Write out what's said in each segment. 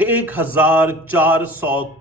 1400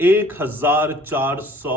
1400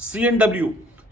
CNW,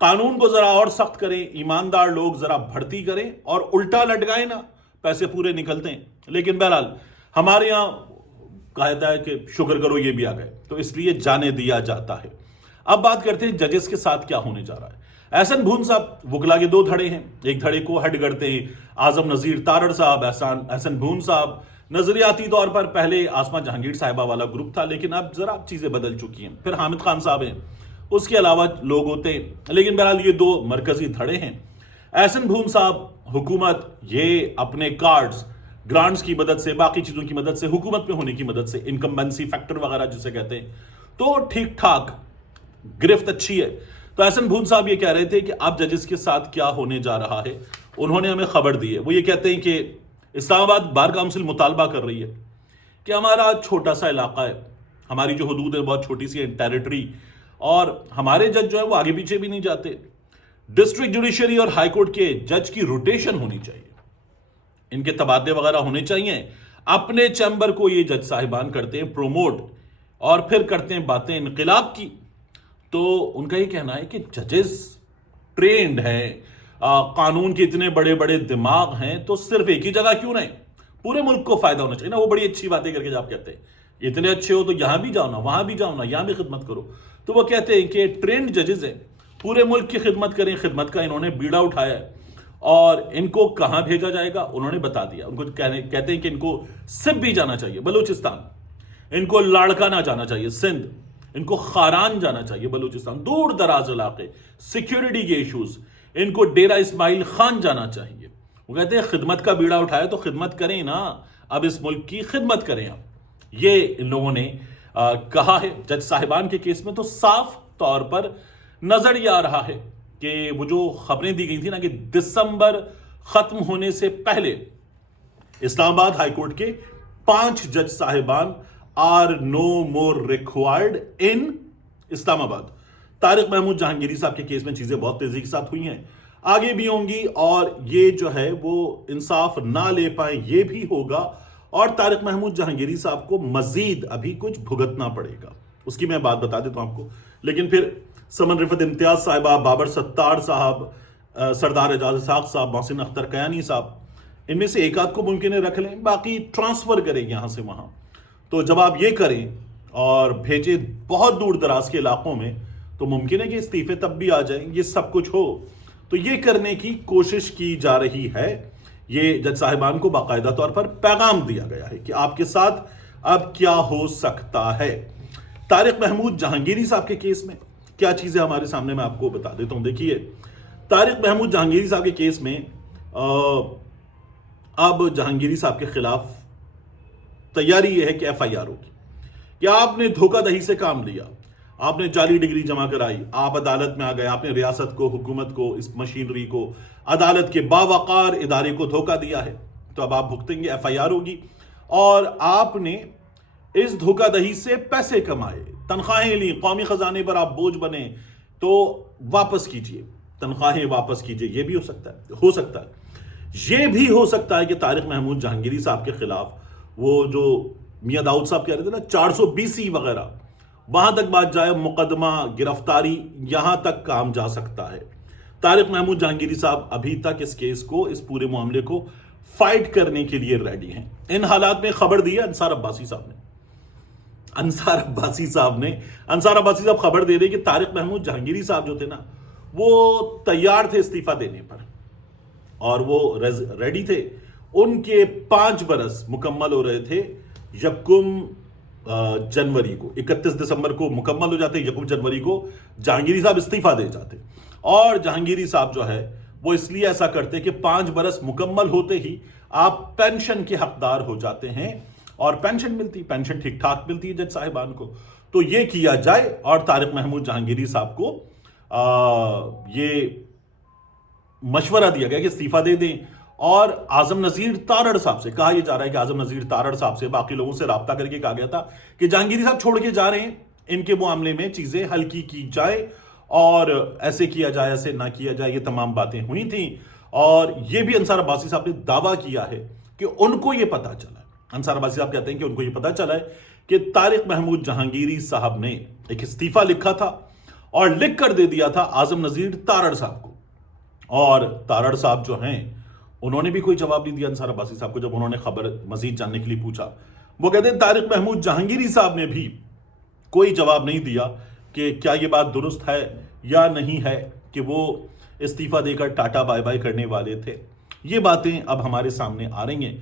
قانون کو ذرا اور سخت کریں, ایماندار لوگ ذرا بھرتی کریں, اور الٹا لٹکائیں نا, پیسے پورے نکلتے ہیں. لیکن بہرحال ہمارے یہاں کہا جاتا ہے کہ شکر کرو یہ بھی آ گئے, تو اس لیے جانے دیا جاتا ہے. اب بات کرتے ہیں ججز کے ساتھ کیا ہونے جا رہا ہے. احسن بھون صاحب وکلا کے 2 دھڑے ہیں. ایک دھڑے کو ہیڈ کرتے ہیں اعظم نذیر تارڑ صاحب, احسن بھون صاحب. نظریاتی طور پر پہلے آسما جہانگیر صاحبہ والا گروپ تھا, لیکن اب ذرا چیزیں بدل چکی ہیں. پھر حامد خان صاحب ہیں, اس کے علاوہ لوگ ہوتے ہیں, لیکن بہرحال یہ 2 مرکزی دھڑے ہیں. احسن بھون صاحب حکومت, یہ اپنے کارڈز, گرانٹس کی مدد سے, باقی چیزوں کی مدد سے, حکومت میں ہونے کی مدد سے, انکمبنسی فیکٹر وغیرہ جسے کہتے ہیں, تو ٹھیک ٹھاک گرفت اچھی ہے. تو احسن بھون صاحب یہ کہہ رہے تھے کہ اب ججز کے ساتھ کیا ہونے جا رہا ہے. انہوں نے ہمیں خبر دی ہے. وہ یہ کہتے ہیں کہ اسلام آباد بار کونسل مطالبہ کر رہی ہے کہ ہمارا چھوٹا سا علاقہ ہے, ہماری جو حدود ہے بہت چھوٹی سی ہے, ٹیریٹری, اور ہمارے جج جو ہے وہ آگے پیچھے بھی نہیں جاتے. ڈسٹرکٹ جوڈیشری اور ہائی کورٹ کے جج کی روٹیشن ہونی چاہیے, ان کے تبادلے وغیرہ ہونے چاہیے. اپنے چیمبر کو یہ جج صاحبان کرتے ہیں پروموٹ, اور پھر کرتے ہیں باتیں انقلاب کی. تو ان کا یہ کہنا ہے کہ ججز ٹرینڈ ہیں, قانون کے اتنے بڑے بڑے دماغ ہیں, تو صرف ایک ہی جگہ کیوں نہیں, پورے ملک کو فائدہ ہونا چاہیے نا. وہ بڑی اچھی باتیں کر کے جب کہتے ہیں اتنے اچھے ہو تو یہاں بھی جاؤ نا, وہاں بھی جاؤ نا, یہاں بھی خدمت کرو. تو وہ کہتے ہیں کہ ٹرینڈ ججز ہیں, پورے ملک کی خدمت کریں. خدمت کا انہوں نے بیڑا اٹھایا ہے, اور ان کو کہاں بھیجا جائے گا انہوں نے بتا دیا. ان کو کہتے ہیں کہ ان کو سب بھی جانا چاہیے, بلوچستان. ان کو لاڑکانہ جانا چاہیے, سندھ. ان کو خاران جانا چاہیے, بلوچستان, دور دراز علاقے, سیکیورٹی کے ایشوز. ان کو ڈیرہ اسماعیل خان جانا چاہیے. وہ کہتے ہیں خدمت کا بیڑا اٹھایا تو خدمت کریں نا, اب اس ملک کی خدمت کریں آپ. یہ ان لوگوں نے کہا ہے. جج صاحبان کے کیس میں تو صاف طور پر نظر یہ آ رہا ہے کہ وہ جو خبریں دی گئی تھی نا کہ دسمبر ختم ہونے سے پہلے اسلام آباد ہائی کورٹ کے 5 جج صاحبان are know more required in اسلام آباد. طارق محمود جہانگیری صاحب کے کیس میں چیزیں بہت تیزی کے ساتھ ہوئی ہیں, آگے بھی ہوں گی, اور یہ جو ہے وہ انصاف نہ لے پائیں یہ بھی ہوگا, اور طارق محمود جہانگیری صاحب کو مزید ابھی کچھ بھگتنا پڑے گا. اس کی میں بات بتا دیتا ہوں آپ کو. لیکن پھر سمن رفت امتیاز صاحبہ, بابر ستار صاحب, سردار اعجاز اسحاق صاحب, محسن اختر کیانی صاحب, ان میں سے ایک آدھ کو ممکن ہے رکھ لیں, باقی ٹرانسفر کریں یہاں سے وہاں. تو جب آپ یہ کریں اور بھیجیں بہت دور دراز کے علاقوں میں, تو ممکن ہے کہ استعفے تب بھی آ جائیں. یہ سب کچھ ہو تو یہ کرنے کی کوشش کی جا رہی ہے. یہ جج صاحبان کو باقاعدہ طور پر پیغام دیا گیا ہے کہ آپ کے ساتھ اب کیا ہو سکتا ہے. طارق محمود جہانگیری صاحب کے کیس میں کیا چیزیں ہمارے سامنے, میں آپ کو بتا دیتا ہوں. دیکھیے, طارق محمود جہانگیری صاحب کے کیس میں اب جہانگیری صاحب کے خلاف تیاری یہ ہے کہ ایف آئی آر ہوگی کہ آپ نے دھوکہ دہی سے کام لیا, آپ نے جعلی ڈگری جمع کرائی, آپ عدالت میں آ گئے, آپ نے ریاست کو, حکومت کو, اس مشینری کو, عدالت کے باوقار ادارے کو دھوکہ دیا ہے. تو اب آپ بھگتیں گے, ایف آئی آر ہوگی. اور آپ نے اس دھوکہ دہی سے پیسے کمائے, تنخواہیں لی, قومی خزانے پر آپ بوجھ بنے, تو واپس کیجئے, تنخواہیں واپس کیجئے. یہ بھی ہو سکتا ہے. یہ بھی ہو سکتا ہے کہ طارق محمود جہانگیری صاحب کے خلاف وہ جو میاں داؤد صاحب کہہ رہے تھے نا 420 وغیرہ, وہاں تک بات جائے, مقدمہ, گرفتاری, یہاں تک کام جا سکتا ہے. طارق محمود جہانگیری صاحب ابھی تک اس کیس کو, اس پورے معاملے کو فائٹ کرنے کے لیے ریڈی ہیں. ان حالات میں خبر دی ہے انصار عباسی صاحب خبر دے رہے کہ طارق محمود جہانگیری صاحب جو تھے نا وہ تیار تھے استعفیٰ دینے پر, اور وہ ریڈی تھے. ان کے 5 برس مکمل ہو رہے تھے 1 جنوری کو, 31 دسمبر کو مکمل ہو جاتے, 1 جنوری کو جہانگیری صاحب استعفیٰ دے جاتے. اور جہانگیری صاحب جو ہے وہ اس لیے ایسا کرتے کہ 5 برس مکمل ہوتے ہی آپ پینشن کے حقدار ہو جاتے ہیں, اور پینشن ملتی, پینشن ٹھیک ٹھاک ملتی ہے جج صاحبان کو. تو یہ کیا جائے, اور طارق محمود جہانگیری صاحب کو یہ مشورہ دیا گیا کہ استعفیٰ دے دیں. اور اعظم نذیر تارڑ صاحب سے کہا یہ جا رہا ہے کہ اعظم نذیر تارڑ صاحب سے, باقی لوگوں سے رابطہ کر کے کہا گیا تھا کہ جہانگیری صاحب چھوڑ کے جا رہے ہیں, ان کے معاملے میں چیزیں ہلکی کی جائے, اور ایسے کیا جائے, ایسے نہ کیا جائے. یہ تمام باتیں ہوئی تھیں. اور یہ بھی انصار عباسی صاحب نے دعویٰ کیا ہے کہ ان کو یہ پتا چلا ہے, انصار عباسی صاحب کہتے ہیں کہ ان کو یہ پتا چلا ہے کہ طارق محمود جہانگیری صاحب نے ایک استعفیٰ لکھا تھا, اور لکھ کر دے دیا تھا اعظم نذیر تارڑ صاحب کو. اور تارڑ صاحب جو ہیں انہوں نے بھی کوئی جواب نہیں دیا انصار عباسی صاحب کو جب انہوں نے خبر مزید جاننے کے لیے پوچھا. وہ کہتے ہیں طارق محمود جہانگیری صاحب نے بھی کوئی جواب نہیں دیا کہ کیا یہ بات درست ہے یا نہیں ہے کہ وہ استعفیٰ دے کر ٹاٹا بائی بائی کرنے والے تھے. یہ باتیں اب ہمارے سامنے آ رہی ہیں,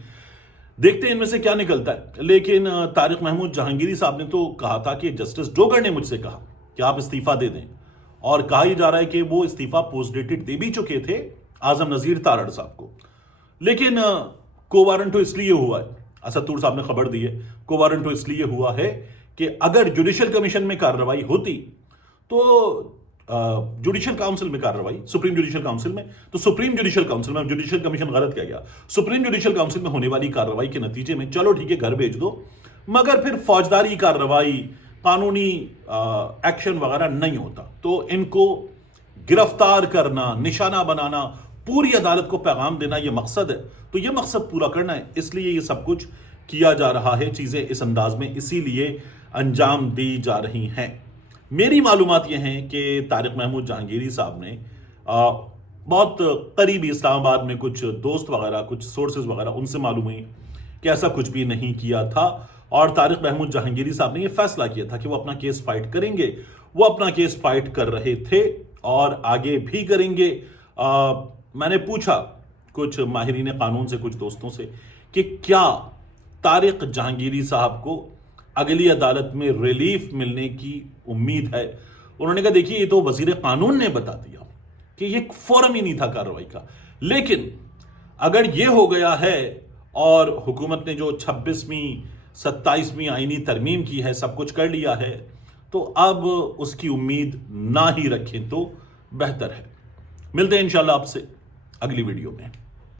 دیکھتے ہیں ان میں سے کیا نکلتا ہے. لیکن طارق محمود جہانگیری صاحب نے تو کہا تھا کہ جسٹس ڈوگر نے مجھ سے کہا کہ آپ استعفیٰ دے دیں, اور کہا یہ جا رہا ہے کہ وہ استعفیٰ پوسٹ ڈیٹڈ دے بھی چکے تھے اعظم نذیر تارڑ صاحب کو. لیکن کو وارنٹو اس لیے ہوا ہے, اسد طور صاحب نے خبر دی ہے, کو وارنٹو اس لیے ہوا ہے کہ اگر جوڈیشل کمیشن میں کارروائی ہوتی تو جوڈیشل کاؤنسل میں کارروائی, سپریم جوڈیشل کاؤنسل میں, تو سپریم جوڈیشل کاؤنسل میں, جوڈیشل کمیشن غلط کیا گیا, سپریم جوڈیشل کاؤنسل میں ہونے والی کارروائی کے نتیجے میں چلو ٹھیک ہے گھر بھیج دو, مگر پھر فوجداری کارروائی, قانونی ایکشن وغیرہ نہیں ہوتا. تو ان کو گرفتار کرنا, نشانہ بنانا, پوری عدالت کو پیغام دینا یہ مقصد ہے. تو یہ مقصد پورا کرنا ہے, اس لیے یہ سب کچھ کیا جا رہا ہے, چیزیں اس انداز میں اسی لیے انجام دی جا رہی ہیں. میری معلومات یہ ہیں کہ طارق محمود جہانگیری صاحب نے بہت قریبی اسلام آباد میں کچھ دوست وغیرہ, کچھ سورسز وغیرہ, ان سے معلوم ہوئی کہ ایسا کچھ بھی نہیں کیا تھا. اور طارق محمود جہانگیری صاحب نے یہ فیصلہ کیا تھا کہ وہ اپنا کیس فائٹ کریں گے. وہ اپنا کیس فائٹ کر رہے تھے اور آگے بھی کریں گے. میں نے پوچھا کچھ ماہرین قانون سے, کچھ دوستوں سے, کہ کیا طارق جہانگیری صاحب کو اگلی عدالت میں ریلیف ملنے کی امید ہے. انہوں نے کہا دیکھیے یہ تو وزیر قانون نے بتا دیا کہ یہ فورم ہی نہیں تھا کارروائی کا, لیکن اگر یہ ہو گیا ہے اور حکومت نے جو 26ویں 27ویں آئینی ترمیم کی ہے, سب کچھ کر لیا ہے, تو اب اس کی امید نہ ہی رکھیں تو بہتر ہے. ملتے ہیں انشاءاللہ آپ سے اگلی ویڈیو میں.